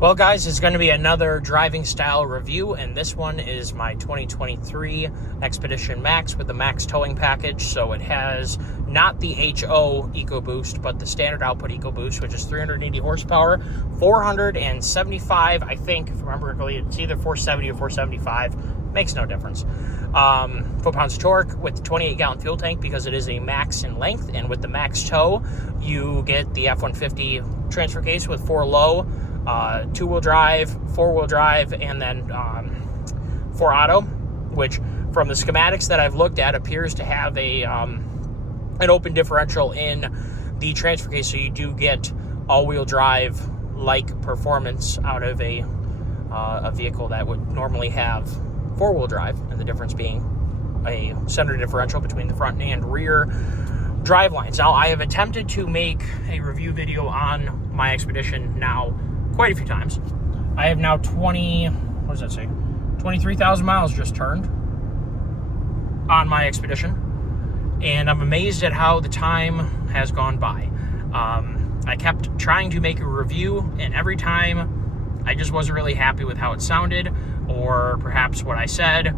Well, guys, it's going to be another driving style review, and this one is my 2023 Expedition Max with the Max towing package. So it has not the HO Ecoboost, but the standard output Ecoboost, which is 380 horsepower, 475, I think, if I remember correctly, it's either 470 or 475, makes no difference. Foot-pounds of torque with the 28-gallon fuel tank because it is a Max in length, and with the Max tow, you get the F-150 transfer case with 4 low, 2-wheel drive, 4-wheel drive, and then 4 auto, which from the schematics that I've looked at appears to have a an open differential in the transfer case, so you do get all-wheel drive like performance out of a vehicle that would normally have 4-wheel drive, and the difference being a center differential between the front and rear drive lines. Now, I have attempted to make a review video on my Expedition now quite a few times. I have now 23,000 miles just turned on my Expedition, and I'm amazed at how the time has gone by. I kept trying to make a review, and every time I just wasn't really happy with how it sounded, or perhaps what I said.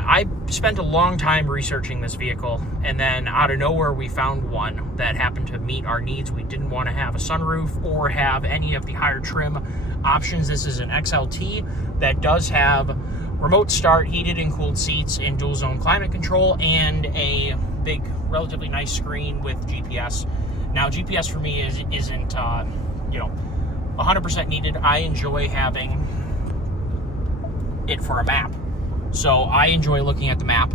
I spent a long time researching this vehicle, and then out of nowhere we found one that happened to meet our needs. We didn't want to have a sunroof or have any of the higher trim options. This is an XLT that does have remote start, heated and cooled seats, and dual zone climate control, and a big, relatively nice screen with GPS. Now, GPS for me isn't 100% needed. I enjoy having it for a map. So I enjoy looking at the map,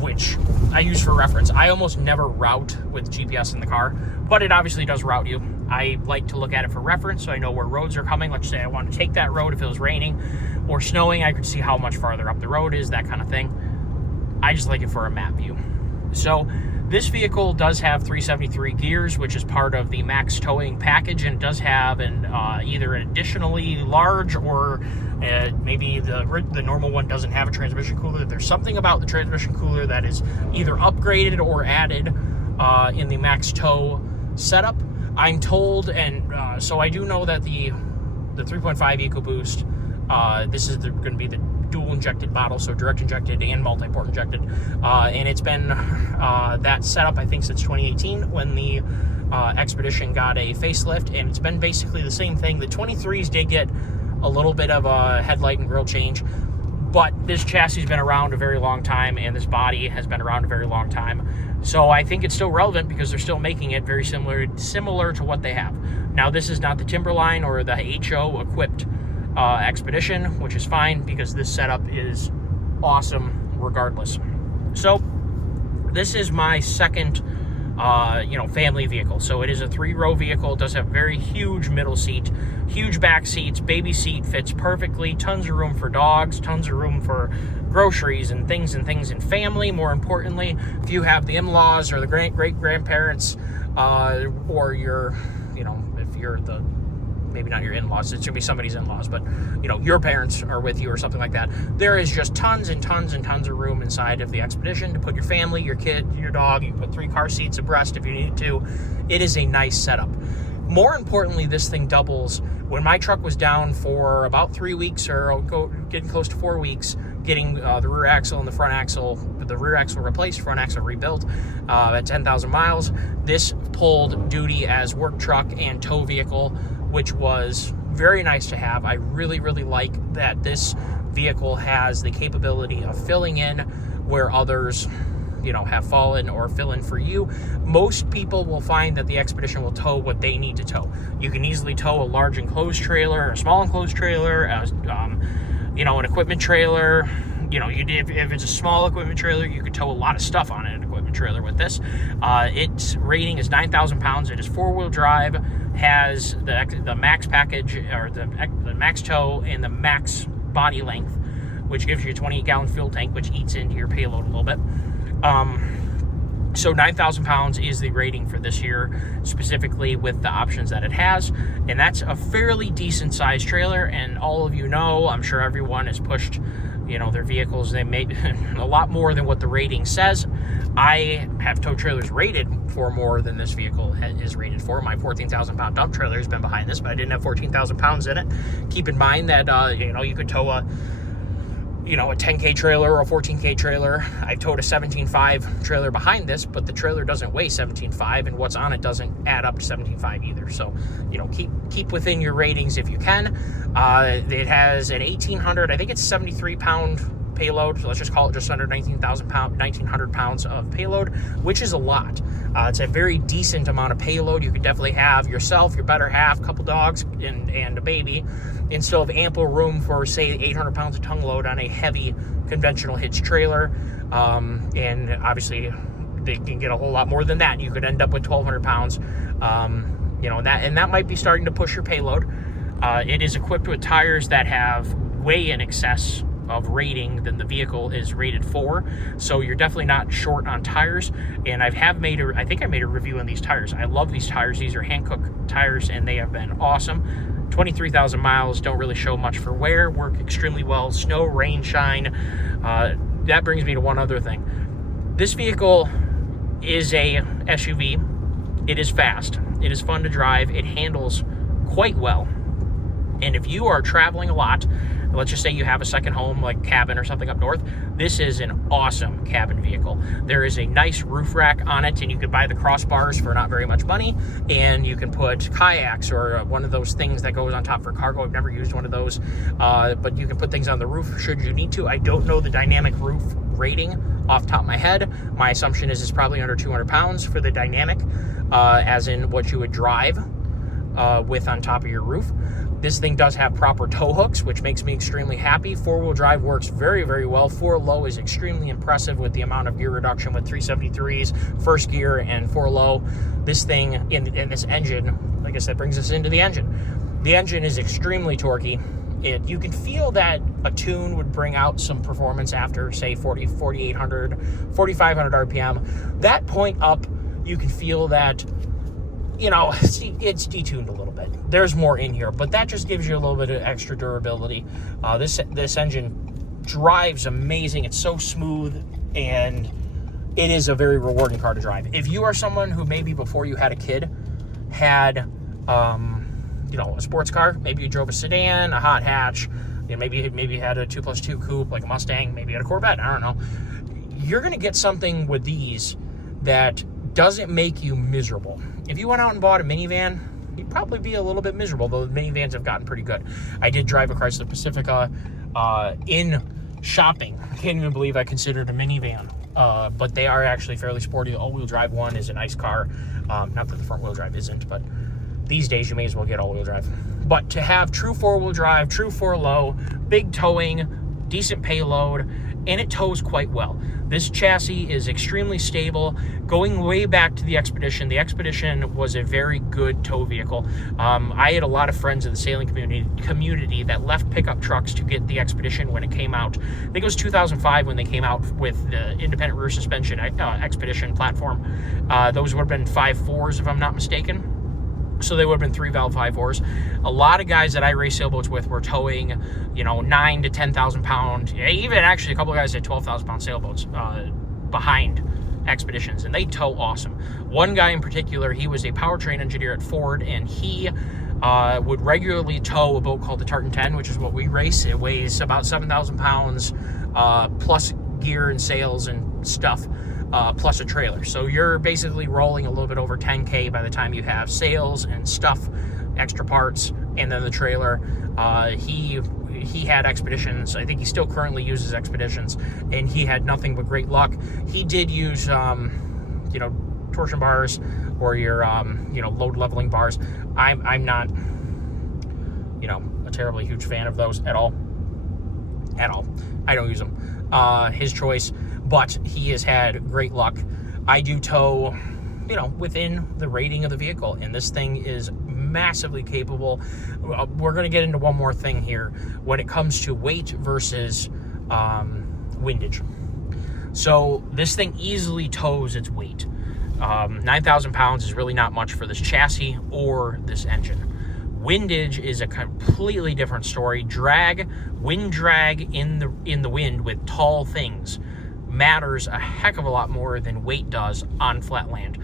which I use for reference. I almost never route with GPS in the car, but it obviously does route you. I like to look at it for reference, so I know where roads are coming. Let's say I want to take that road. If it was raining or snowing, I could see how much farther up the road is, that kind of thing. I just like it for a map view. So this vehicle does have 373 gears, which is part of the Max towing package, and it does have an either an additionally large or maybe the normal one doesn't have a transmission cooler. There's something about the transmission cooler that is either upgraded or added in the Max tow setup, I'm told, and so I do know that the 3.5 EcoBoost, this is going to be the dual injected model, so direct injected and multi-port injected, and it's been that setup I think since 2018 when the Expedition got a facelift, and it's been basically the same thing. The 23s did get a little bit of a headlight and grille change, but this chassis has been around a very long time, and this body has been around a very long time, so I think it's still relevant because they're still making it very similar to what they have. Now, this is not the Timberline or the HO equipped Expedition, which is fine because this setup is awesome regardless. So this is my second family vehicle. So it is a 3-row vehicle. It does have very huge middle seat, huge back seats, baby seat fits perfectly, tons of room for dogs, tons of room for groceries and things and family. More importantly, if you have the in-laws or the great-grandparents, or your, if you're the, maybe not your in-laws, it's gonna be somebody's in-laws, but your parents are with you or something like that, there is just tons and tons and tons of room inside of the Expedition to put your family, your kid, your dog. You can put 3 car seats abreast if you need to. It is a nice setup. More importantly, this thing doubles. When my truck was down for about 3 weeks, or getting close to 4 weeks, getting the rear axle and the front axle, the rear axle replaced, front axle rebuilt at 10,000 miles, this pulled duty as work truck and tow vehicle, which was very nice to have. I really, really like that this vehicle has the capability of filling in where others, have fallen, or fill in for you. Most people will find that the Expedition will tow what they need to tow. You can easily tow a large enclosed trailer, a small enclosed trailer, an equipment trailer. If it's a small equipment trailer, you could tow a lot of stuff on an equipment trailer with this. Its rating is 9,000 pounds. It is 4-wheel drive, has the Max package, or the Max tow, and the Max body length, which gives you a 28-gallon fuel tank, which eats into your payload a little bit. So 9,000 pounds is the rating for this year, specifically with the options that it has, and that's a fairly decent sized trailer. And all of I'm sure everyone has pushed you know, their vehicles, they make a lot more than what the rating says. I have tow trailers rated for more than this vehicle is rated for. My 14,000 pound dump trailer has been behind this, but I didn't have 14,000 pounds in it. Keep in mind that, you know, you could tow a 10K trailer or a 14K trailer. I've towed a 17.5 trailer behind this, but the trailer doesn't weigh 17.5, and what's on it doesn't add up to 17.5 either. So, you know, keep within your ratings if you can. It has an 1,800, I think it's 73 pound payload. So let's just call it just under 1,900 pounds of payload, which is a lot. It's a very decent amount of payload. You could definitely have yourself, your better half, a couple dogs, and a baby, and still have ample room for, say, 800 pounds of tongue load on a heavy conventional hitch trailer. And obviously, they can get a whole lot more than that. You could end up with 1,200 pounds. You know, that might be starting to push your payload. It is equipped with tires that have way in excess of rating than the vehicle is rated for, so you're definitely not short on tires. And I think I made a review on these tires. I love these tires. These are Hankook tires, and they have been awesome. 23,000 miles, don't really show much for wear, work extremely well, snow, rain, shine. That brings me to one other thing. This vehicle is a SUV. It is fast, it is fun to drive, it handles quite well. And if you are traveling a lot, let's just say you have a second home, like cabin or something up north, this is an awesome cabin vehicle. There is a nice roof rack on it, and you could buy the crossbars for not very much money, and you can put kayaks or one of those things that goes on top for cargo. I've never used one of those, but you can put things on the roof should you need to. I don't know the dynamic roof rating off the top of my head. My assumption is it's probably under 200 pounds for the dynamic, as in what you would drive with on top of your roof. This thing does have proper tow hooks, which makes me extremely happy. Four-wheel drive works very, very well. 4-low is extremely impressive with the amount of gear reduction with 373s, first gear, and 4-low. This thing, in this engine, like I said, brings us into the engine. The engine is extremely torquey. You can feel that a tune would bring out some performance after, say, 4,800, 4,500 RPM. That point up, you can feel that, you know, it's detuned a little bit. There's more in here, but that just gives you a little bit of extra durability. This engine drives amazing. It's so smooth, and it is a very rewarding car to drive. If you are someone who maybe before you had a kid had, you know, a sports car, maybe you drove a sedan, a hot hatch, you know, maybe you had a 2+2 coupe like a Mustang, maybe you had a Corvette, I don't know. You're going to get something with these that doesn't make you miserable. If you went out and bought a minivan, you'd probably be a little bit miserable, though the minivans have gotten pretty good. I did drive a Chrysler Pacifica in shopping. I can't even believe I considered a minivan, but they are actually fairly sporty. The all-wheel drive one is a nice car. Not that the front-wheel drive isn't, but these days you may as well get all-wheel drive. But to have true four-wheel drive, true 4-low, big towing, decent payload, and it tows quite well. This chassis is extremely stable. Going way back to the Expedition was a very good tow vehicle. I had a lot of friends in the sailing community that left pickup trucks to get the Expedition when it came out. I think it was 2005 when they came out with the independent rear suspension Expedition platform. Those would have been 5.4s if I'm not mistaken. So they would have been 3-valve 5.4s. A lot of guys that I race sailboats with were towing, you know, 9 to 10,000 pound, even actually a couple of guys had 12,000 pound sailboats behind Expeditions, and they tow awesome. One guy in particular, he was a powertrain engineer at Ford, and he would regularly tow a boat called the Tartan 10, which is what we race. It weighs about 7,000 pounds, plus gear and sails and stuff. Plus a trailer. So you're basically rolling a little bit over 10K by the time you have sails and stuff, extra parts, and then the trailer. He had Expeditions. I think he still currently uses Expeditions, and he had nothing but great luck. He did use, you know, torsion bars or your, you know, load leveling bars. I'm not, you know, a terribly huge fan of those at all. I don't use them. His choice. But he has had great luck. I do tow, you know, within the rating of the vehicle, and this thing is massively capable. We're going to get into one more thing here when it comes to weight versus windage. So this thing easily tows its weight. 9,000 pounds is really not much for this chassis or this engine. Windage is a completely different story. Wind drag in the wind with tall things matters a heck of a lot more than weight does on flat land.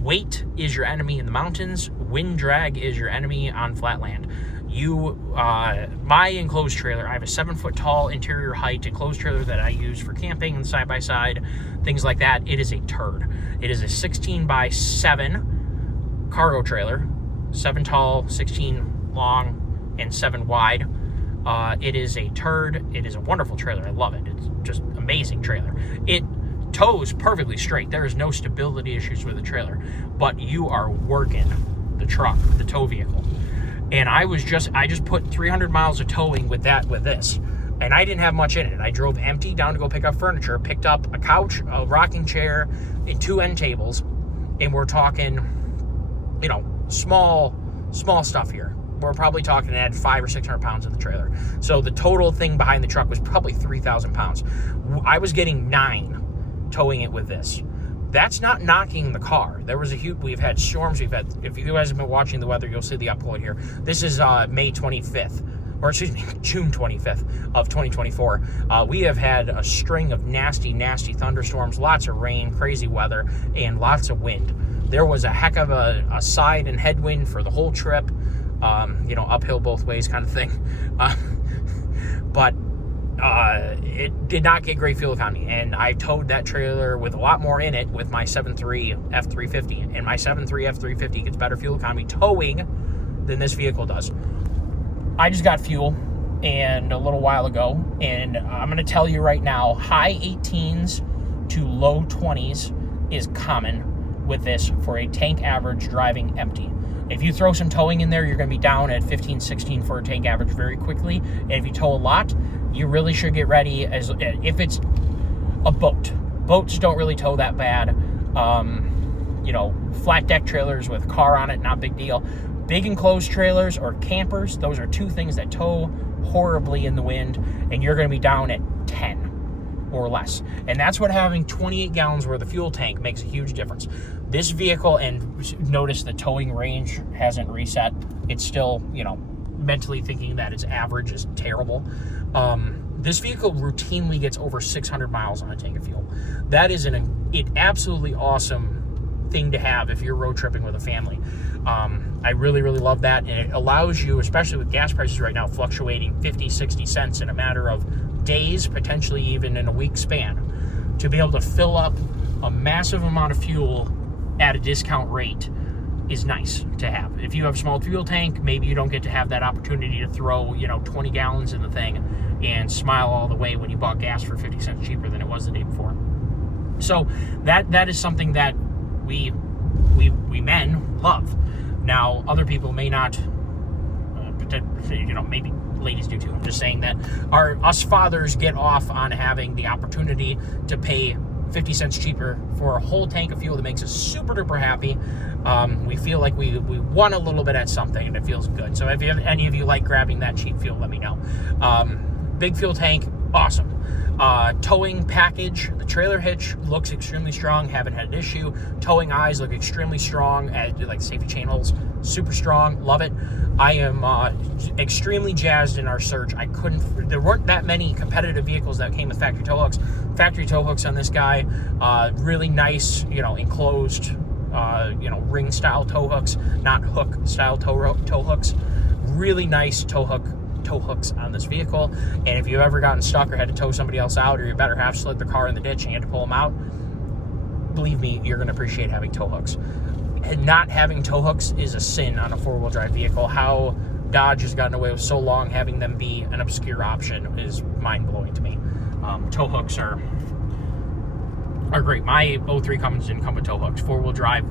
Weight is your enemy in the mountains. Wind drag is your enemy on flat land. My enclosed trailer, I have a 7-foot tall interior height enclosed trailer that I use for camping and side-by-side, things like that. It is a turd. It is a 16x7 cargo trailer, 7 tall, 16 long, and 7 wide. It is a turd. It is a wonderful trailer. I love it. It's just amazing trailer. It tows perfectly straight. There is no stability issues with the trailer, but you are working the truck, the tow vehicle. And I just put 300 miles of towing with this, and I didn't have much in it. I drove empty down to go pick up furniture, picked up a couch, a rocking chair, and 2 end tables, and we're talking, small stuff here. We're probably talking to add 500 or 600 pounds in the trailer. So the total thing behind the truck was probably 3,000 pounds. I was getting 9 towing it with this. That's not knocking the car. We've had storms. If you guys have been watching the weather, you'll see the upload here. This is June 25th of 2024. We have had a string of nasty thunderstorms, lots of rain, crazy weather, and lots of wind. There was a heck of a side and headwind for the whole trip, uphill both ways kind of thing. But it did not get great fuel economy, and I towed that trailer with a lot more in it with my 7.3 F350, and my 7.3 F350 gets better fuel economy towing than this vehicle does. I just got fuel a little while ago, and I'm going to tell you right now, high 18s to low 20s is common with this for a tank average driving empty. If you throw some towing in there, you're going to be down at 15, 16 for a tank average very quickly. And if you tow a lot, you really should get ready if it's a boat. Boats don't really tow that bad. Flat deck trailers with a car on it, not a big deal. Big enclosed trailers or campers, those are 2 things that tow horribly in the wind, and you're going to be down at 10 or less. And that's what having 28 gallons worth of fuel tank makes a huge difference. This vehicle, and notice the towing range hasn't reset. It's still, mentally thinking that its average is terrible. This vehicle routinely gets over 600 miles on a tank of fuel. That is an absolutely awesome thing to have if you're road tripping with a family. I really love that, and it allows you, especially with gas prices right now fluctuating 50, 60 cents in a matter of days, potentially even in a week span, to be able to fill up a massive amount of fuel at a discount rate is nice to have. If you have a small fuel tank, maybe you don't get to have that opportunity to throw 20 gallons in the thing and smile all the way when you bought gas for 50 cents cheaper than it was the day before. So that is something that we men love. Now, other people may not, maybe ladies do too. I'm just saying that us fathers get off on having the opportunity to pay 50 cents cheaper for a whole tank of fuel that makes us super duper happy. We feel like we won a little bit at something, and it feels good. So if any of you like grabbing that cheap fuel, let me know. Big fuel tank, awesome. Towing package, the trailer hitch looks extremely strong, haven't had an issue. Towing eyes look extremely strong, like safety chain holes, super strong, love it. I am extremely jazzed in our search. There weren't that many competitive vehicles that came with factory tow hooks. Factory tow hooks on this guy, really nice, enclosed, ring style tow hooks, not hook style tow hooks. Really nice tow hooks on this vehicle. And if you've ever gotten stuck or had to tow somebody else out, or your better half slid the car in the ditch and you had to pull them out, believe me, you're going to appreciate having tow hooks. And not having tow hooks is a sin on a 4-wheel drive vehicle. How Dodge has gotten away with so long having them be an obscure option is mind-blowing to me. Tow hooks are great. My 03 Cummins didn't come with tow hooks. 4-wheel drive,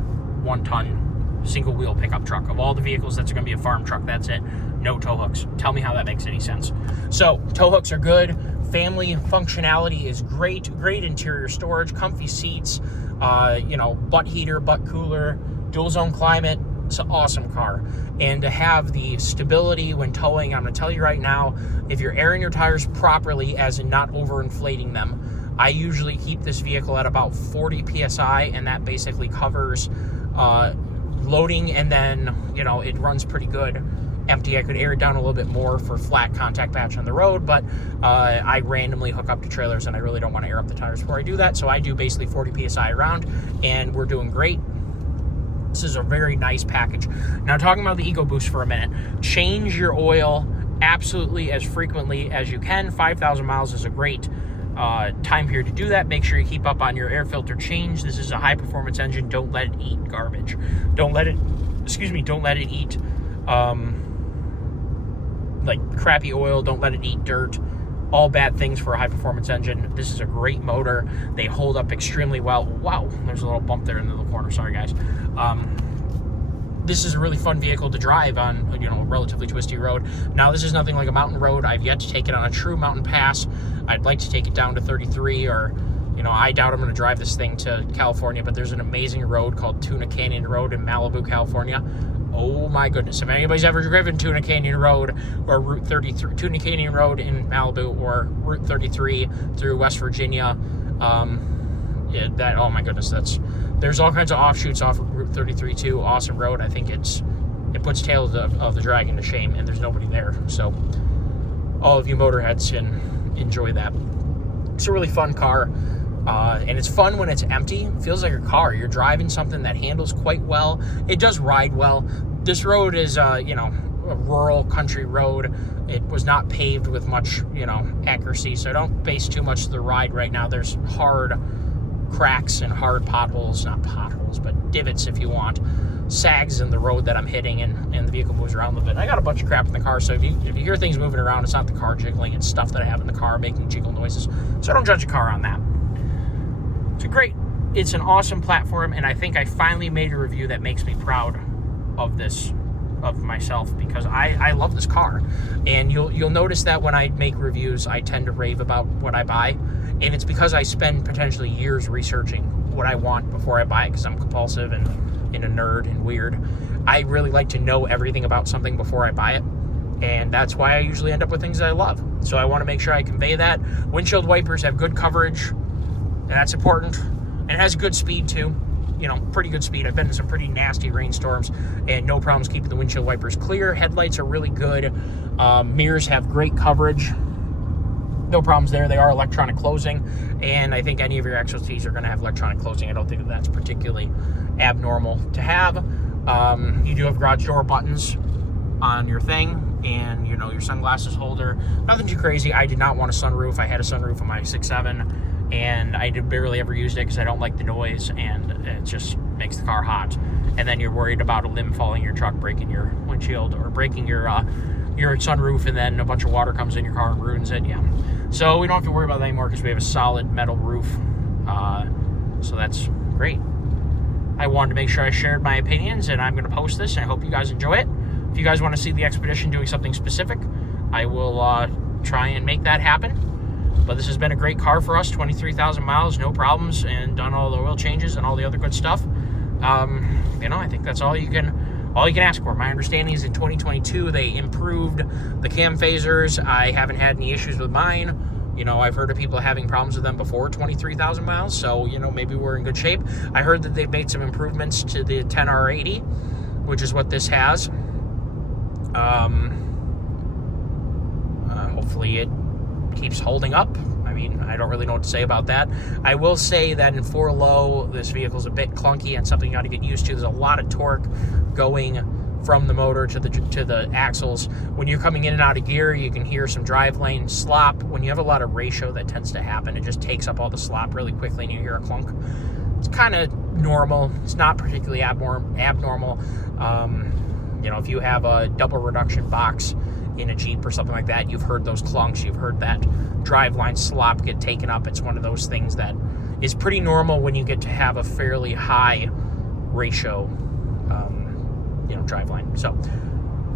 1-ton, single-wheel pickup truck. Of all the vehicles, that's going to be a farm truck. That's it. No tow hooks. Tell me how that makes any sense. So, tow hooks are good. Family functionality is great. Great interior storage, comfy seats, butt heater, butt cooler, dual zone climate. It's an awesome car. And to have the stability when towing, I'm going to tell you right now, if you're airing your tires properly, as in not overinflating them, I usually keep this vehicle at about 40 PSI, and that basically covers loading, and then, it runs pretty good empty, I could air it down a little bit more for flat contact patch on the road, but I randomly hook up to trailers and I really don't want to air up the tires before I do that. So I do basically 40 PSI around, and we're doing great. This is a very nice package. Now, talking about the Ecoboost for a minute, change your oil absolutely as frequently as you can. 5,000 miles is a great time period to do that. Make sure you keep up on your air filter change. This is a high performance engine. Don't let it eat garbage. Don't let it eat like crappy oil. Don't let it eat dirt. All bad things for a high performance engine. This is a great motor. They hold up extremely well. Wow, there's a little bump there in the corner. Sorry, guys. This is a really fun vehicle to drive on, you know, a relatively twisty road. Now, this is nothing like a mountain road. I've yet to take it on a true mountain pass. I'd like to take it down to 33, or, you know, I doubt I'm going to drive this thing to California, but there's an amazing road called Tuna Canyon Road in Malibu, California. Oh my goodness. If anybody's ever driven Tuna Canyon Road or Route 33, Tuna Canyon Road in Malibu, or Route 33 through West Virginia, oh my goodness, there's all kinds of offshoots off of Route 33 too. Awesome road. I think it puts Tail of the Dragon to shame, and there's nobody there. So all of you motorheads can enjoy that. It's a really fun car. And it's fun when it's empty. It feels like a car. You're driving something that handles quite well. It does ride well. This road is, you know, a rural country road. It was not paved with much, you know, accuracy, so don't base too much of the ride right now. There's hard cracks and hard potholes, not potholes, but divots if you want, sags in the road that I'm hitting, and the vehicle moves around a little bit. I got a bunch of crap in the car, so if you hear things moving around, it's not the car jiggling, it's stuff that I have in the car making jiggle noises. So don't judge a car on that. So great. It's an awesome platform, and I think I finally made a review that makes me proud of myself, because I love this car. And you'll notice that when I make reviews, I tend to rave about what I buy, and it's because I spend potentially years researching what I want before I buy it, because I'm compulsive and a nerd and weird. I really like to know everything about something before I buy it, and that's why I usually end up with things that I love. So I want to make sure I convey that. Windshield wipers have good coverage, and that's important. And it has good speed too. You know, pretty good speed. I've been in some pretty nasty rainstorms and no problems keeping the windshield wipers clear. Headlights are really good. Mirrors have great coverage. No problems there. They are electronic closing, and I think any of your XLTs are going to have electronic closing. I don't think that's particularly abnormal to have. You do have garage door buttons on your thing, and you know, your sunglasses holder. Nothing too crazy. I did not want a sunroof. I had a sunroof on my 6.7, and I barely ever used it because I don't like the noise, and it just makes the car hot. And then you're worried about a limb falling in your truck, breaking your windshield, or breaking your sunroof, and then a bunch of water comes in your car and ruins it. Yeah. So we don't have to worry about that anymore because we have a solid metal roof. So that's great. I wanted to make sure I shared my opinions, and I'm going to post this, and I hope you guys enjoy it. If you guys want to see the Expedition doing something specific, I will try and make that happen. But this has been a great car for us, 23,000 miles, no problems, and done all the oil changes and all the other good stuff. You know, I think that's all you can ask for. My understanding is in 2022 they improved the cam phasers. I haven't had any issues with mine. You know, I've heard of people having problems with them before 23,000 miles, so, you know, maybe we're in good shape. I heard that they've made some improvements to the 10R80, which is what this has. Hopefully it keeps holding up. I mean, I don't really know what to say about that. I will say that in 4 low, this vehicle's a bit clunky and something you got to get used to. There's a lot of torque going from the motor to the axles. When you're coming in and out of gear, you can hear some drive lane slop. When you have a lot of ratio, that tends to happen. It just takes up all the slop really quickly and you hear a clunk. It's kind of normal. It's not particularly abnormal. You know, if you have a double reduction box in a Jeep or something like that, you've heard those clunks, you've heard that driveline slop get taken up. It's one of those things that is pretty normal when you get to have a fairly high ratio, you know, driveline. So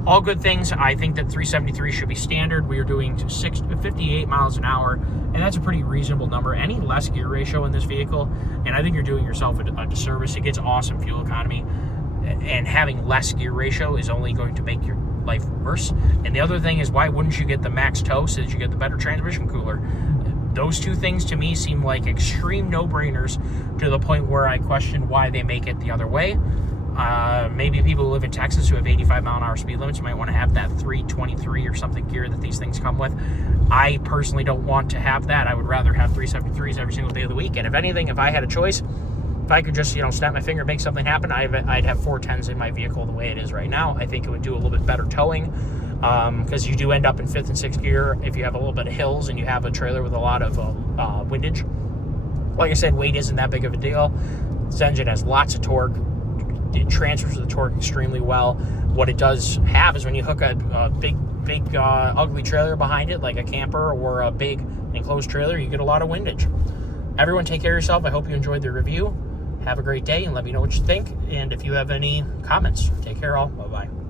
all good things. I think that 373 should be standard. We are doing 58 miles an hour, and that's a pretty reasonable number. Any less gear ratio in this vehicle, and I think you're doing yourself a disservice. It gets awesome fuel economy, and having less gear ratio is only going to make your life worse. And the other thing is, why wouldn't you get the max tow so that you get the better transmission cooler? Those two things to me seem like extreme no-brainers, to the point where I question why they make it the other way. Maybe people who live in Texas who have 85 mile an hour speed limits might want to have that 323 or something gear that these things come with. I personally don't want to have that. I would rather have 373s every single day of the week. And if anything, if I had a choice, if I could just, snap my finger, make something happen, I'd have 410s in my vehicle the way it is right now. I think it would do a little bit better towing, because you do end up in 5th and 6th gear if you have a little bit of hills and you have a trailer with a lot of windage. Like I said, weight isn't that big of a deal. This engine has lots of torque. It transfers the torque extremely well. What it does have is when you hook a big ugly trailer behind it, like a camper or a big enclosed trailer, you get a lot of windage. Everyone take care of yourself. I hope you enjoyed the review. Have a great day and let me know what you think. And if you have any comments, take care all. Bye-bye.